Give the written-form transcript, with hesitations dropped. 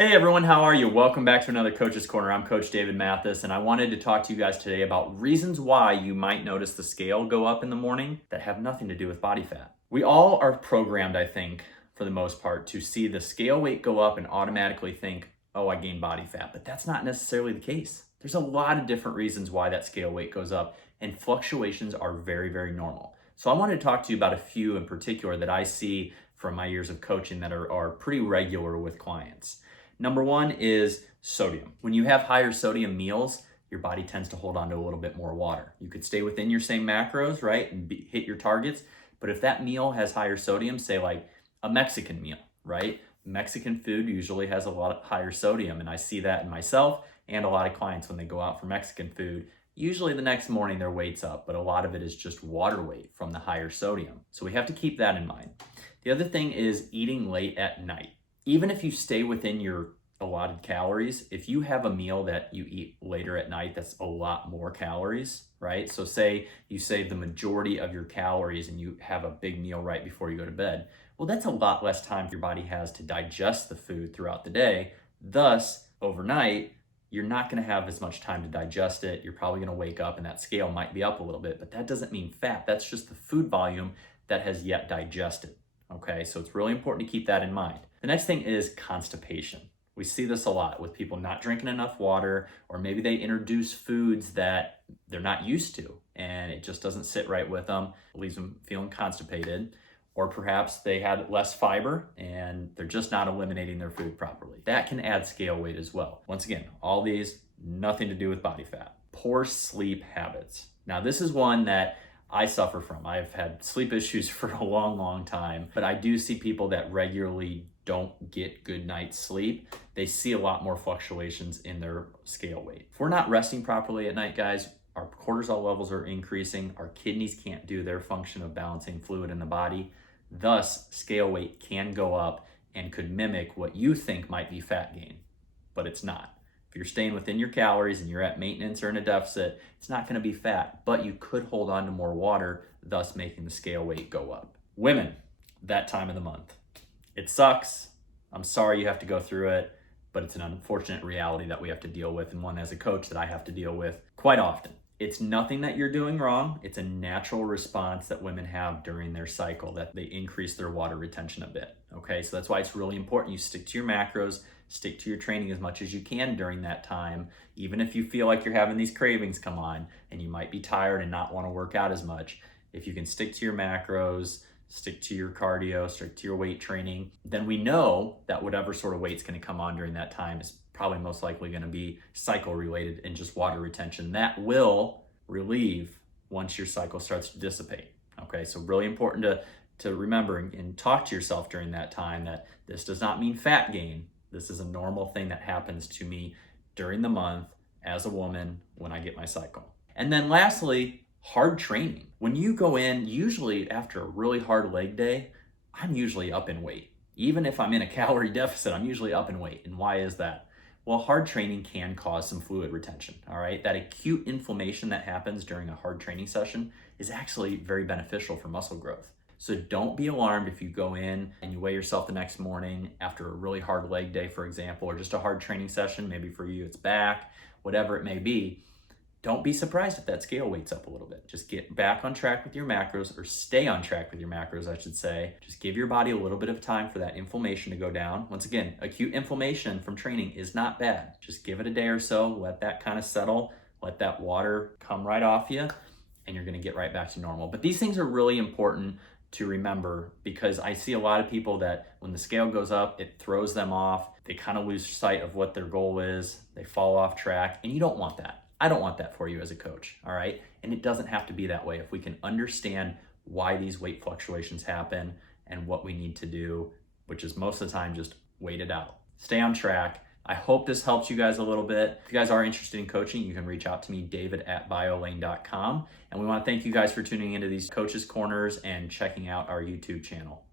Hey everyone, how are you? Welcome back to another Coach's Corner. I'm Coach David Mathas, and I wanted to talk to you guys today about reasons why you might notice the scale go up in the morning that have nothing to do with body fat. We all are programmed, I think, for the most part, to see the scale weight go up and automatically think, oh, I gained body fat, but that's not necessarily the case. There's a lot of different reasons why that scale weight goes up, and fluctuations are very, very normal. So I wanted to talk to you about a few in particular that I see from my years of coaching that are pretty regular with clients. Number one is sodium. When you have higher sodium meals, your body tends to hold on to a little bit more water. You could stay within your same macros, right, and hit your targets. But if that meal has higher sodium, say like a Mexican meal, right? Mexican food usually has a lot of higher sodium, and I see that in myself and a lot of clients when they go out for Mexican food. Usually the next morning their weight's up, but a lot of it is just water weight from the higher sodium. So we have to keep that in mind. The other thing is eating late at night. Even if you stay within your allotted calories, if you have a meal that you eat later at night, that's a lot more calories, right? So say you save the majority of your calories and you have a big meal right before you go to bed. Well, that's a lot less time your body has to digest the food throughout the day. Thus, overnight, you're not going to have as much time to digest it. You're probably going to wake up and that scale might be up a little bit, but that doesn't mean fat. That's just the food volume that has yet digested. Okay, so it's really important to keep that in mind. The next thing is constipation. We see this a lot with people not drinking enough water, or maybe they introduce foods that they're not used to and it just doesn't sit right with them, leaves them feeling constipated, or perhaps they had less fiber and they're just not eliminating their food properly. That can add scale weight as well. Once again, all these, nothing to do with body fat. Poor sleep habits. Now, this is one that I suffer from. I've had sleep issues for a long, long time, but I do see people that regularly don't get good night's sleep. They see a lot more fluctuations in their scale weight. If we're not resting properly at night, guys, our cortisol levels are increasing. Our kidneys can't do their function of balancing fluid in the body. Thus, scale weight can go up and could mimic what you think might be fat gain, but it's not. If you're staying within your calories and you're at maintenance or in a deficit, it's not going to be fat, but you could hold on to more water, thus making the scale weight go up. Women, that time of the month. It sucks. I'm sorry you have to go through it, but it's an unfortunate reality that we have to deal with, and one as a coach that I have to deal with quite often. It's nothing that you're doing wrong. It's a natural response that women have during their cycle, that they increase their water retention a bit. Okay, so that's why it's really important you stick to your macros, stick to your training as much as you can during that time, even if you feel like you're having these cravings come on and you might be tired and not want to work out as much. If you can stick to your macros, stick to your cardio, stick to your weight training, then we know that whatever sort of weight's going to come on during that time is probably most likely going to be cycle related and just water retention. That will relieve once your cycle starts to dissipate. Okay, so really important to remember and talk to yourself during that time that this does not mean fat gain. This is a normal thing that happens to me during the month as a woman when I get my cycle. And then lastly, hard training. When you go in, usually after a really hard leg day, I'm usually up in weight. Even if I'm in a calorie deficit, I'm usually up in weight. And why is that? Well, hard training can cause some fluid retention, all right? That acute inflammation that happens during a hard training session is actually very beneficial for muscle growth. So don't be alarmed if you go in and you weigh yourself the next morning after a really hard leg day, for example, or just a hard training session. Maybe for you it's back, whatever it may be. Don't be surprised if that scale weight's up a little bit. Just get back on track with your macros, or stay on track with your macros, I should say. Just give your body a little bit of time for that inflammation to go down. Once again, acute inflammation from training is not bad. Just give it a day or so, let that kind of settle, let that water come right off you, and you're gonna get right back to normal. But these things are really important to remember, because I see a lot of people that when the scale goes up, it throws them off. They kind of lose sight of what their goal is. They fall off track, and you don't want that. I don't want that for you as a coach, all right? And it doesn't have to be that way. If we can understand why these weight fluctuations happen and what we need to do, which is most of the time just wait it out. Stay on track. I hope this helps you guys a little bit. If you guys are interested in coaching, you can reach out to me, david@biolayne.com. And we want to thank you guys for tuning into these Coaches Corners and checking out our YouTube channel.